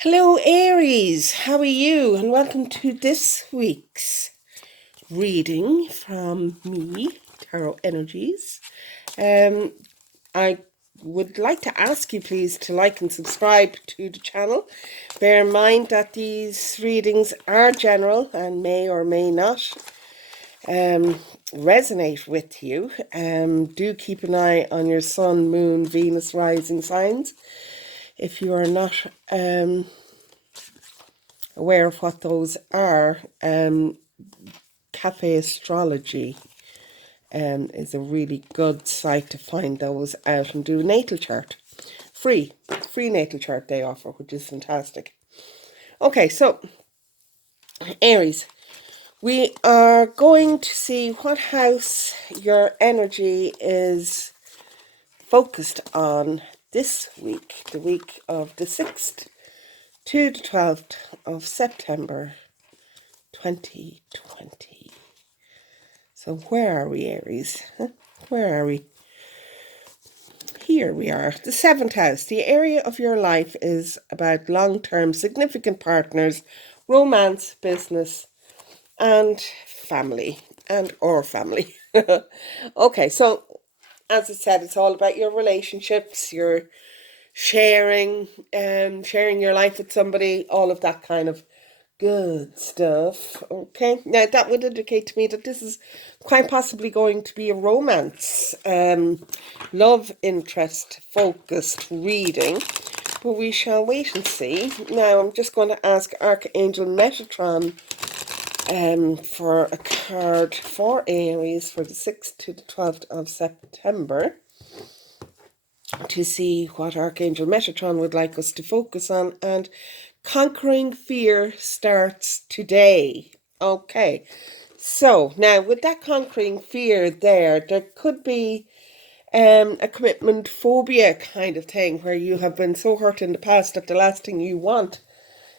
Hello, Aries. How are you? And welcome to this week's reading from me, Tarot Energies. I would like to ask you, please, to like and subscribe to the channel. Bear in mind that these readings are general and may or may not resonate with you. Do keep an eye on your Sun, Moon, Venus, rising signs. If you are not aware of what those are, Cafe Astrology is a really good site to find those out and do a natal chart. Free natal chart they offer, which is fantastic. Okay, so Aries, we are going to see what house your energy is focused on this week, the week of the 6th to the 12th of September 2020. So where are we, Aries? Where are we? Here we are. The 7th house. The area of your life is about long-term significant partners, romance, business, and family. Or family. Okay, so as I said, it's all about your relationships, your sharing your life with somebody, all of that kind of good stuff. Okay, now that would indicate to me that this is quite possibly going to be a romance, love interest focused reading, but we shall wait and see. Now I'm just going to ask Archangel Metatron for a card for Aries for the 6th to the 12th of September to see what Archangel Metatron would like us to focus on. And conquering fear starts today. Okay, so now with that conquering fear there could be a commitment phobia kind of thing where you have been so hurt in the past that the last thing you want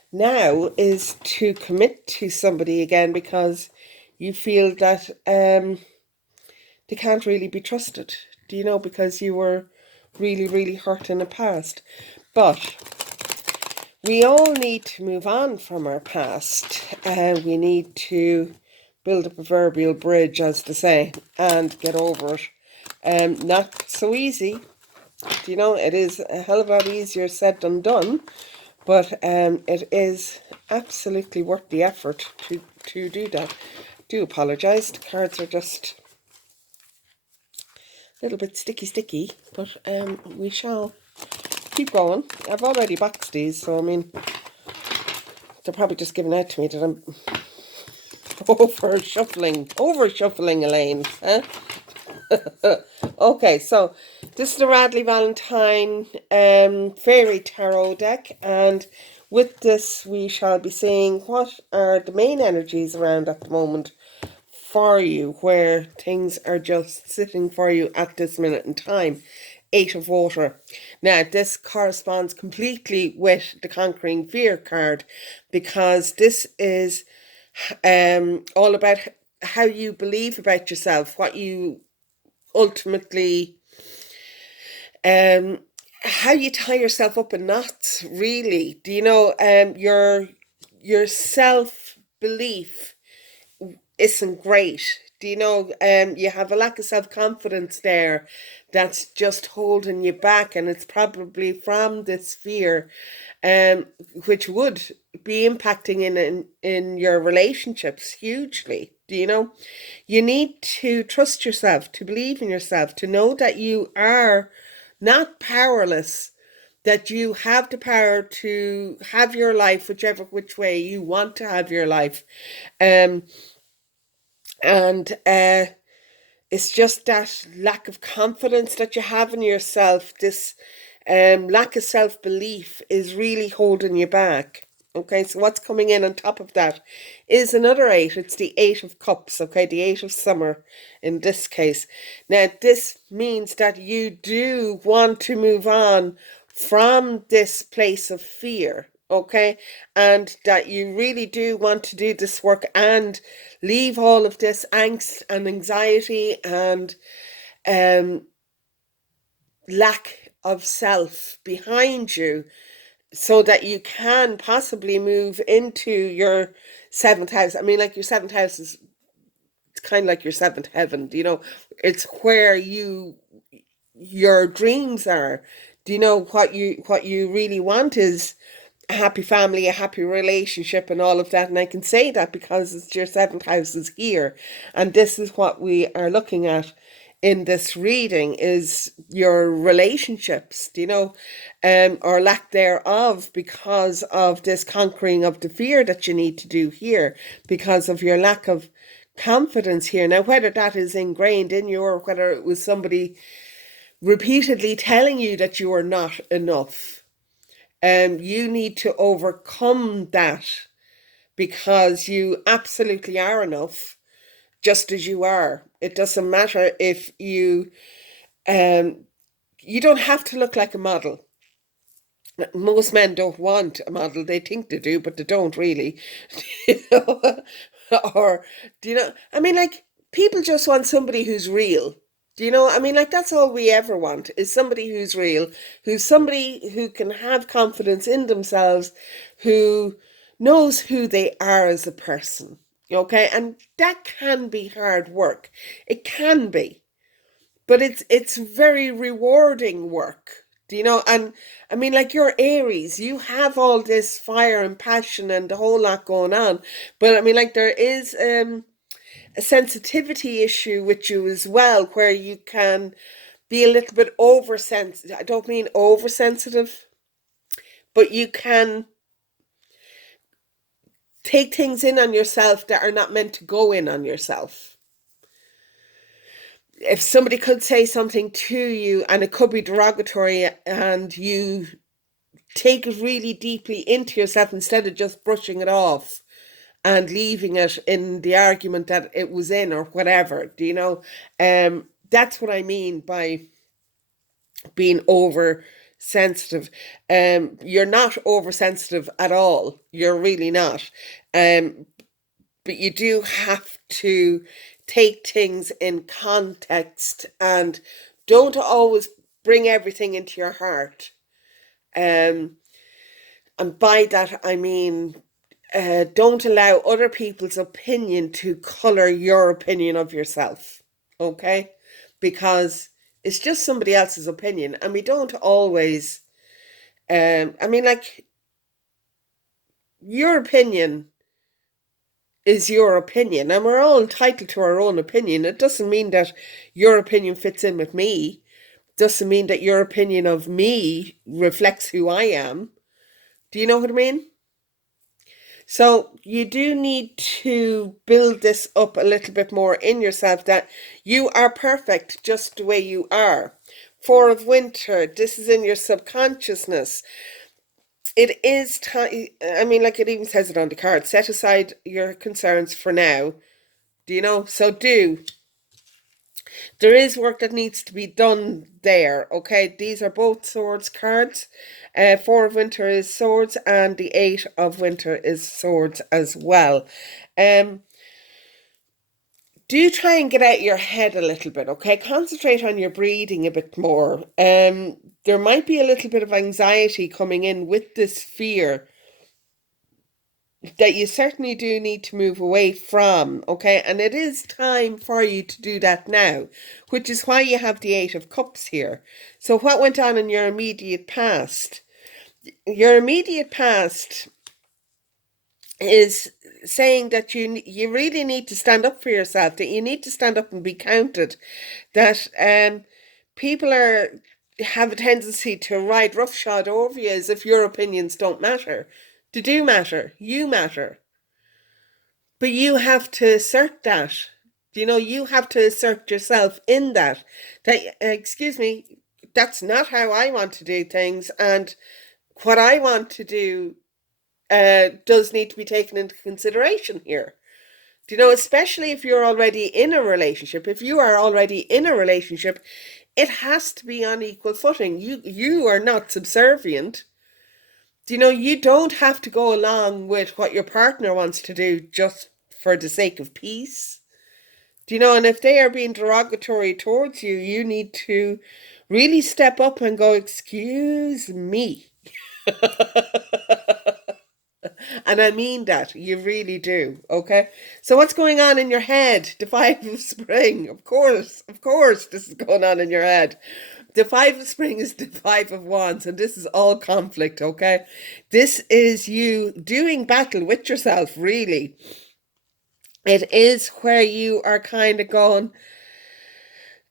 now is to commit to somebody again because you feel that they can't really be trusted, because you were really, really hurt in the past. But we all need to move on from our past. We need to build a proverbial bridge, as they say, and get over it. Not so easy. It is a hell of a lot easier said than done, but it is absolutely worth the effort to do that. Do apologise. The cards are just a little bit sticky, but we shall keep going. I've already boxed these, so I mean, they're probably just giving out to me that I'm over shuffling Elaine. Huh? Okay, so this is the Radley Valentine Fairy Tarot deck, and with this we shall be seeing what are the main energies around at the moment for you, where things are just sitting for you at this minute in time. 8 of water. Now this corresponds completely with the conquering fear card, because this is all about how you believe about yourself, what you ultimately how you tie yourself up in knots, really. Your self belief isn't great. You have a lack of self-confidence there that's just holding you back, and it's probably from this fear, which would be impacting in your relationships hugely. You need to trust yourself, to believe in yourself, to know that you are not powerless, that you have the power to have your life which way you want to have your life. And it's just that lack of confidence that you have in yourself, this lack of self-belief is really holding you back. Okay, so what's coming in on top of that is another 8. It's the 8 of Cups, okay, the 8 of Summer in this case. Now, this means that you do want to move on from this place of fear, okay, and that you really do want to do this work and leave all of this angst and anxiety and lack of self behind you, so that you can possibly move into your seventh house. I mean, like your seventh house is, it's kind of like your seventh heaven, it's where your dreams are. What you really want is a happy family, a happy relationship, and all of that. And I can say that because it's your seventh house is here. And this is what we are looking at in this reading is your relationships, or lack thereof, because of this conquering of the fear that you need to do here, because of your lack of confidence here. Now, whether that is ingrained in you or whether it was somebody repeatedly telling you that you are not enough, you need to overcome that, because you absolutely are enough just as you are. It doesn't matter if you don't have to look like a model. Most men don't want a model. They think they do, but they don't really. You know? Or, I mean, like, people just want somebody who's real. I mean, like, that's all we ever want is somebody who's real, who's somebody who can have confidence in themselves, who knows who they are as a person. Okay. And that can be hard work. It can be, but it's very rewarding work. And I mean, like, you're Aries, you have all this fire and passion and the whole lot going on, but I mean, like, there is a sensitivity issue with you as well, where you can be a little bit oversensitive. I don't mean oversensitive, but you can take things in on yourself that are not meant to go in on yourself. If somebody could say something to you and it could be derogatory, and you take it really deeply into yourself instead of just brushing it off and leaving it in the argument that it was in or whatever, that's what I mean by being oversensitive. You're not oversensitive at all. You're really not. But you do have to take things in context and don't always bring everything into your heart. And by that, I mean, don't allow other people's opinion to color your opinion of yourself. Okay? Because it's just somebody else's opinion. And we don't always, I mean, like, your opinion is your opinion, and we're all entitled to our own opinion. It doesn't mean that your opinion fits in with me. It doesn't mean that your opinion of me reflects who I am. Do you know what I mean? So you do need to build this up a little bit more in yourself, that you are perfect just the way you are. Four of Winter, this is in your subconsciousness. It is time. I mean, like, it even says it on the card. Set aside your concerns for now. So there is work that needs to be done there. Okay, these are both swords cards. Four of Winter is swords, and the Eight of Winter is swords as well. Do try and get out your head a little bit, okay? Concentrate on your breathing a bit more. There might be a little bit of anxiety coming in with this fear that you certainly do need to move away from, okay? And it is time for you to do that now, which is why you have the Eight of Cups here. So what went on in your immediate past? Your immediate past is saying that you really need to stand up for yourself, that you need to stand up and be counted, that people have a tendency to ride roughshod over you as if your opinions don't matter. They do matter. You matter. But you have to assert that. You have to assert yourself in that. Excuse me, that's not how I want to do things. And what I want to do does need to be taken into consideration here. Especially if you're already in a relationship. If you are already in a relationship, it has to be on equal footing. You are not subservient. You don't have to go along with what your partner wants to do just for the sake of peace. And if they are being derogatory towards you, you need to really step up and go, excuse me. And I mean that. You really do. Okay. So what's going on in your head? The five of spring. Of course, this is going on in your head. The five of spring is the five of wands, and this is all conflict. Okay. This is you doing battle with yourself, really. It is where you are kind of going,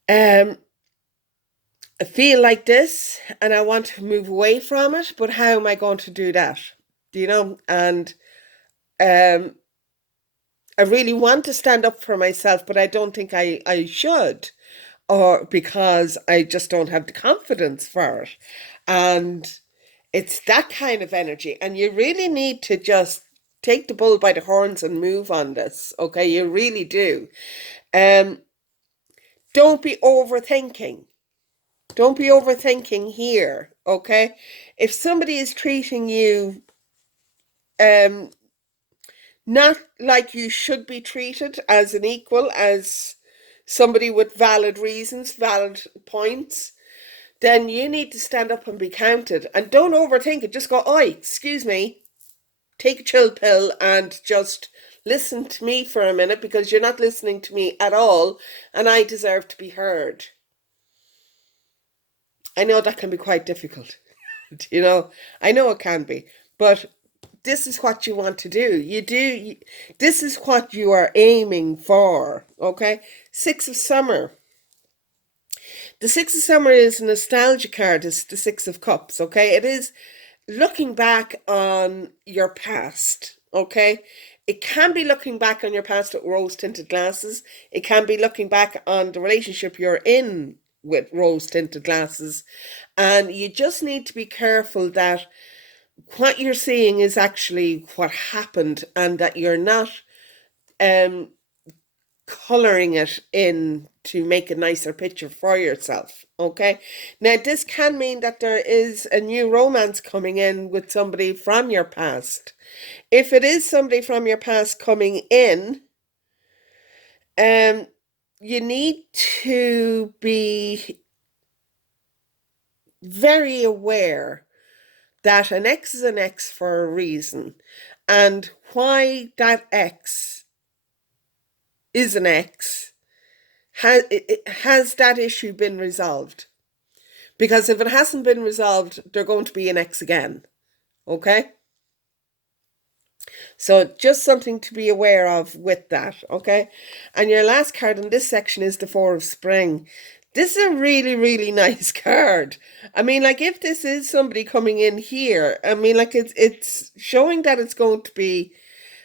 I feel like this and I want to move away from it, but how am I going to do that? Do you know? And um, I really want to stand up for myself, but I don't think I should, or because I just don't have the confidence for it. And it's that kind of energy. And you really need to just take the bull by the horns and move on this. Okay, you really do. Um, don't be overthinking. Don't be overthinking here. Okay, if somebody is treating you um not like you should be treated as an equal, as somebody with valid reasons, valid points, then you need to stand up and be counted. And don't overthink it. Just go, oi, excuse me, take a chill pill and just listen to me for a minute, because you're not listening to me at all and I deserve to be heard. I know that can be quite difficult. You know, I know it can be, but this is what you want to do. This is what you are aiming for. Okay. Six of Summer. The Six of Summer is a nostalgia card. It's the Six of Cups. Okay. It is looking back on your past. Okay. It can be looking back on your past with rose tinted glasses. It can be looking back on the relationship you're in with rose tinted glasses. And you just need to be careful that what you're seeing is actually what happened, and that you're not um coloring it in to make a nicer picture for yourself. Okay, now this can mean that there is a new romance coming in with somebody from your past. If it is somebody from your past coming in, um you need to be very aware that an X is an X for a reason, and why that X is an X, has that issue been resolved? Because if it hasn't been resolved, they're going to be an X again. Okay? So just something to be aware of with that. Okay? And your last card in this section is the Four of Spring. This is a really, really nice card. I mean, like, if this is somebody coming in here, I mean, like, it's showing that it's going to be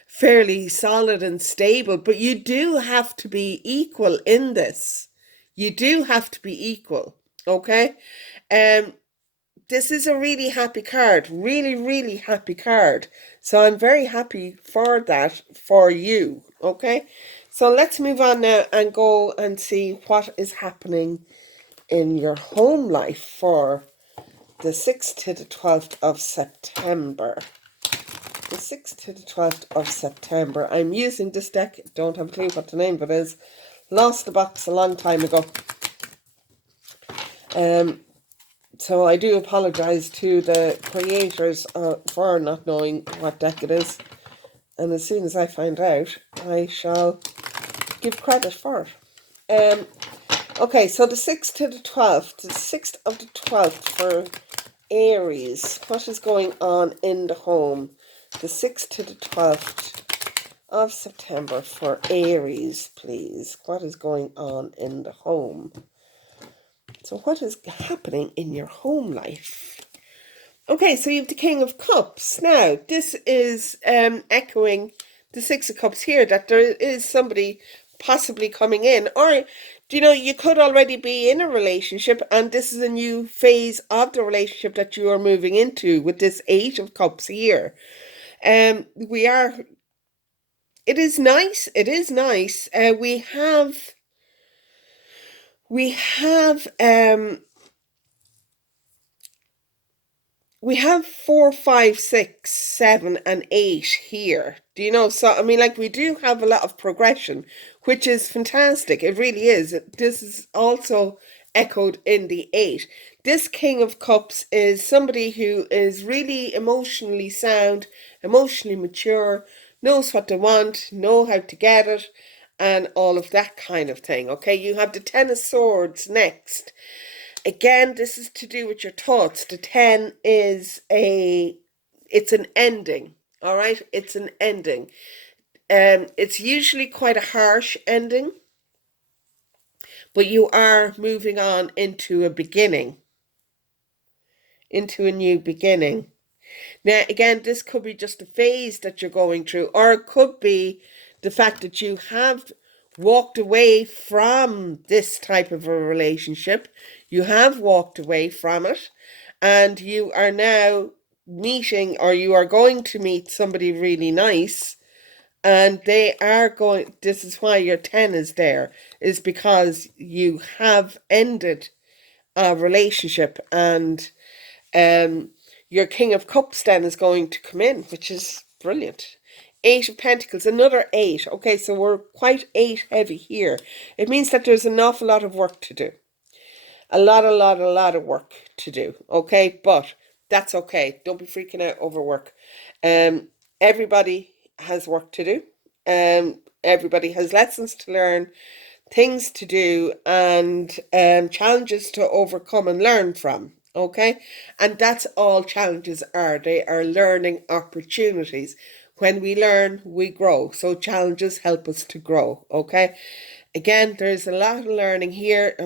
fairly solid and stable, but you do have to be equal in this. You do have to be equal. Okay? Um, this is a really happy card. Really, really happy card. So I'm very happy for that for you. Okay? So let's move on now and go and see what is happening in your home life for the 6th to the 12th of September. The 6th to the 12th of September. I'm using this deck. Don't have a clue what the name of it is. Lost the box a long time ago. So I do apologise to the creators for not knowing what deck it is. And as soon as I find out, I shall give credit for it. Okay, so the 6th to the 12th. The 6th of the 12th for Aries. What is going on in the home? The 6th to the 12th of September for Aries, please. What is going on in the home? So what is happening in your home life? Okay, so you have the King of Cups. Now, this is echoing the Six of Cups here, that there is somebody possibly coming in. Or, you could already be in a relationship, and this is a new phase of the relationship that you are moving into with this Eight of Cups here. It is nice. It is nice. We have 4, 5, 6, 7, and 8 here. Do you know? So, I mean, like, we do have a lot of progression, which is fantastic. It really is. This is also echoed in the 8. This King of Cups is somebody who is really emotionally sound, emotionally mature, knows what they want, know how to get it, and all of that kind of thing. Okay, you have the Ten of Swords next. Again, this is to do with your thoughts. The 10 is it's an ending. All right, it's an ending. It's usually quite a harsh ending, but you are moving on into a beginning, into a new beginning. Now, again, this could be just a phase that you're going through, or it could be the fact that you have walked away from this type of a relationship. You have walked away from it, and you are now meeting, or you are going to meet somebody really nice, and they are going, this is why your 10 is there, is because you have ended a relationship, and your King of Cups then is going to come in, which is brilliant. Eight of Pentacles, another 8. Okay, so we're quite 8 heavy here. It means that there's an awful lot of work to do. A lot of work to do. Okay, but that's okay. Don't be freaking out over work. Everybody has work to do. Everybody has lessons to learn, things to do, and challenges to overcome and learn from. Okay, and that's all challenges are. They are learning opportunities. When we learn, we grow. So challenges help us to grow. Okay, again, there's a lot of learning here.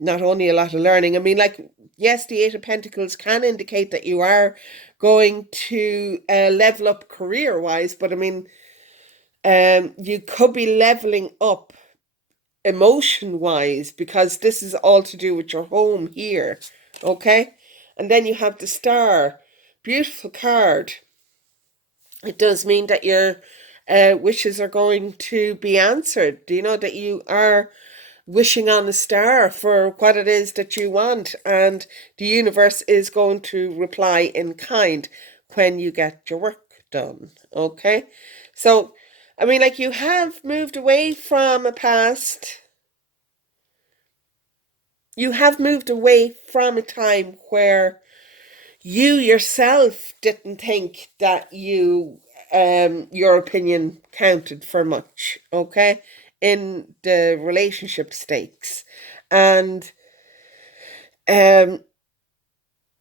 Not only a lot of learning, I mean, like, yes, the Eight of Pentacles can indicate that you are going to level up career wise, but I mean, you could be leveling up emotion wise, because this is all to do with your home here. Okay, and then you have the Star, beautiful card. It does mean that your wishes are going to be answered. Do you know that you are wishing on a star for what it is that you want, and the universe is going to reply in kind when you get your work done. Okay, so I mean, like, you have moved away from a past. You have moved away from a time where you yourself didn't think that your opinion counted for much, okay, in the relationship stakes. And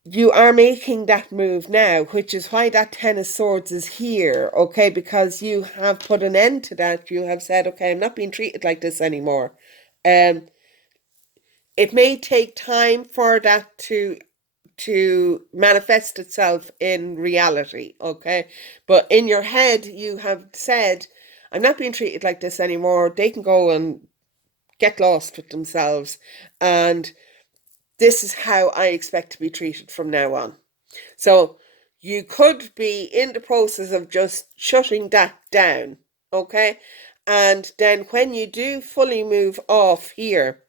you are making that move now, which is why that Ten of Swords is here, okay, because you have put an end to that. You have said, okay, I'm not being treated like this anymore. It may take time for that to manifest itself in reality, okay? But in your head, you have said, I'm not being treated like this anymore. They can go and get lost with themselves. And this is how I expect to be treated from now on. So you could be in the process of just shutting that down, okay? And then when you do fully move off here,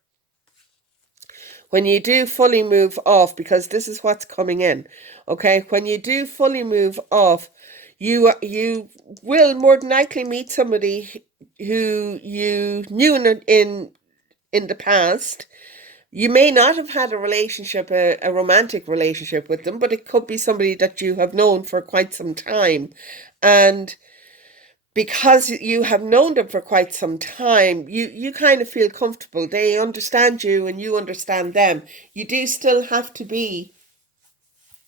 when you do fully move off, because this is what's coming in, okay? When you do fully move off, you will more than likely meet somebody who you knew in the past. You may not have had a relationship, a romantic relationship with them, but it could be somebody that you have known for quite some time. And because you have known them for quite some time, you kind of feel comfortable. They understand you and you understand them. You do still have to be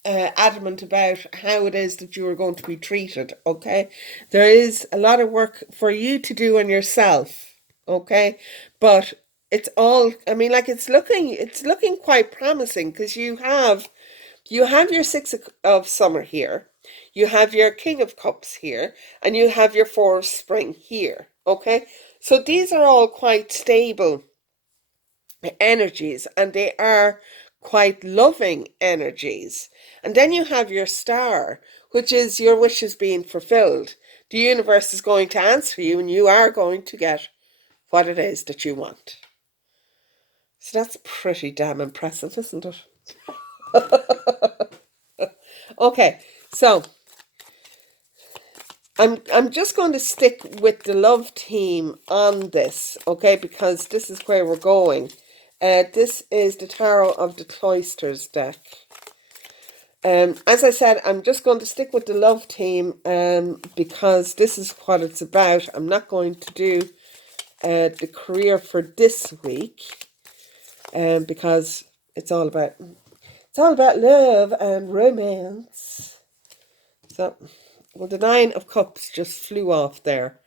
adamant about how it is that you are going to be treated, okay? There is a lot of work for you to do on yourself, okay? But it's all, I mean, like, it's looking quite promising, because you have your Six of Summer here, you have your King of Cups here, and you have your Four of Spring here, okay? So these are all quite stable energies, and they are quite loving energies. And then you have your Star, which is your wishes being fulfilled. The universe is going to answer you, and you are going to get what it is that you want. So that's pretty damn impressive, isn't it? Okay, so I'm just going to stick with the love team on this, okay, because this is where we're going. This is the Tarot of the Cloisters deck. As I said, I'm just going to stick with the love theme because this is what it's about. I'm not going to do the career for this week because it's all about love and romance. So, well, the Nine of Cups just flew off there.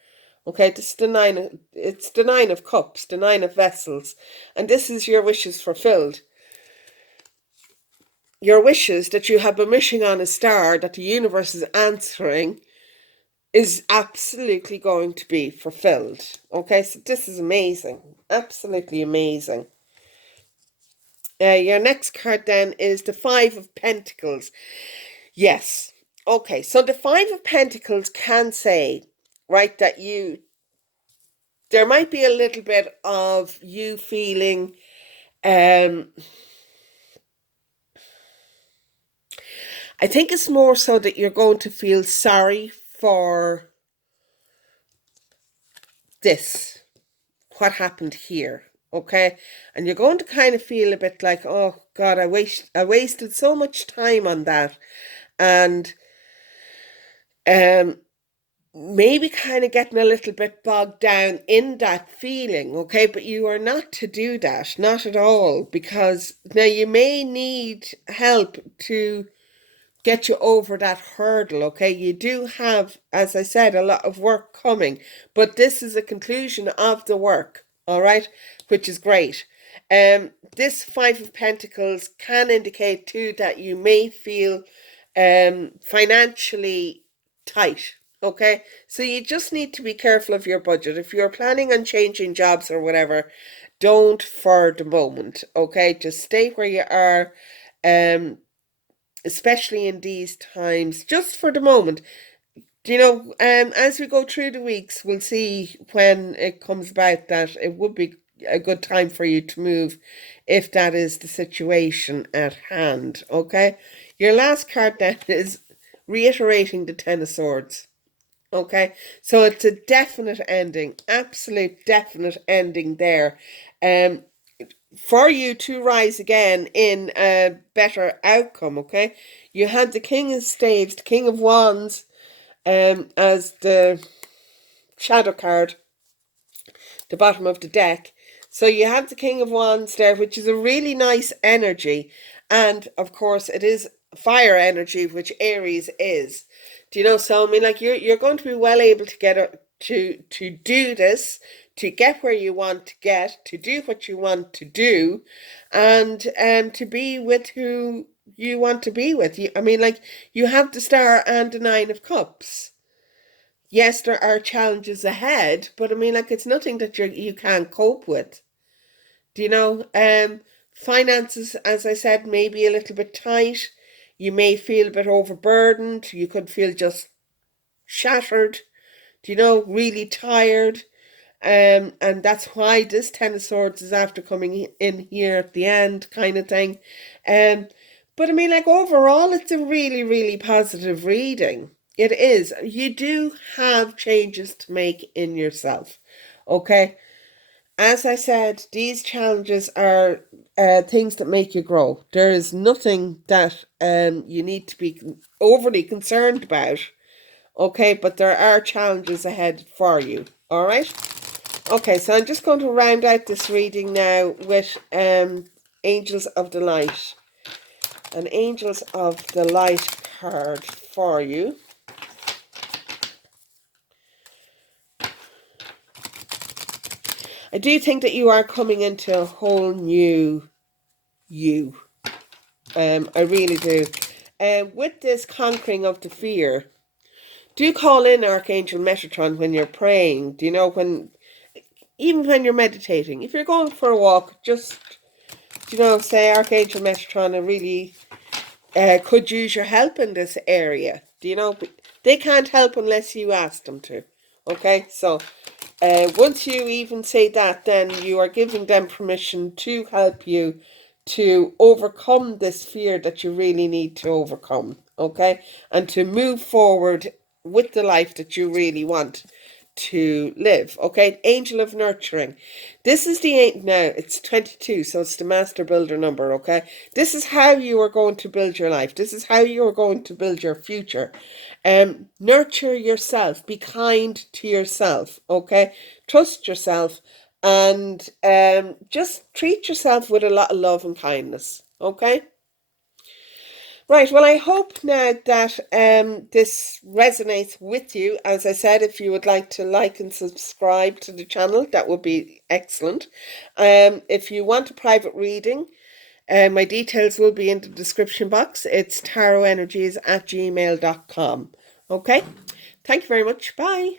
Okay, this is it's the Nine of Cups, the Nine of Vessels, and this is your wishes fulfilled. Your wishes that you have been wishing on a star that the universe is answering is absolutely going to be fulfilled. Okay, so this is amazing. Absolutely amazing. Your next card then is the Five of Pentacles. Yes. Okay, so the Five of Pentacles can say, right, that there might be a little bit of you feeling I think it's more so that you're going to feel sorry for this, what happened here, okay? And you're going to kind of feel a bit like, oh God, I wasted so much time on that. And maybe kind of getting a little bit bogged down in that feeling, okay? But you are not to do that, not at all, because now you may need help to get you over that hurdle, okay? You do have, as I said, a lot of work coming, but this is a conclusion of the work, all right? Which is great. This Five of Pentacles can indicate too that you may feel financially tight, okay? So you just need to be careful of your budget. If you're planning on changing jobs or whatever, don't for the moment, okay? Just stay where you are, especially in these times, just for the moment. As we go through the weeks, we'll see when it comes about that it would be a good time for you to move if that is the situation at hand, okay? Your last card then is reiterating the Ten of Swords, okay? So it's a definite ending, absolute definite ending there. For you to rise again in a better outcome, okay? You had the King of Staves, the King of Wands, as the shadow card, the bottom of the deck. So you have the King of Wands there, which is a really nice energy. And of course, it is fire energy, which Aries is. So I mean, like you're going to be well able to get to do this, to get where you want to get, to do what you want to do, and to be with who you want to be with. I mean, like you have the Star and the Nine of Cups. Yes, there are challenges ahead, but I mean, like it's nothing that you can't cope with. Finances, as I said, may be a little bit tight. You may feel a bit overburdened. You could feel just shattered, really tired. And that's why this Ten of Swords is after coming in here at the end, kind of thing. But I mean, like overall, it's a really, really positive reading. It is. You do have changes to make in yourself, okay? As I said, these challenges are things that make you grow. There is nothing that you need to be overly concerned about, okay? But there are challenges ahead for you, all right? Okay, so I'm just going to round out this reading now with Angels of the Light. An Angels of the Light card for you. I do think that you are coming into a whole new you. I really do. With this conquering of the fear, do call in Archangel Metatron when you're praying. Even when you're meditating, if you're going for a walk, just, say, Archangel Metatron, I really could use your help in this area. They can't help unless you ask them to. Okay, so once you even say that, then you are giving them permission to help you to overcome this fear that you really need to overcome, okay? And to move forward with the life that you really want to live. Okay, angel of nurturing. This is now it's 22, so it's the master builder number. Okay, this is how you are going to build your life. This is how you are going to build your future. Nurture yourself. Be kind to yourself. Okay, trust yourself, and just treat yourself with a lot of love and kindness. Okay. Right, well, I hope now that this resonates with you. As I said, if you would like to like and subscribe to the channel, that would be excellent. If you want a private reading, my details will be in the description box. It's tarotenergies@gmail.com. Okay, thank you very much. Bye.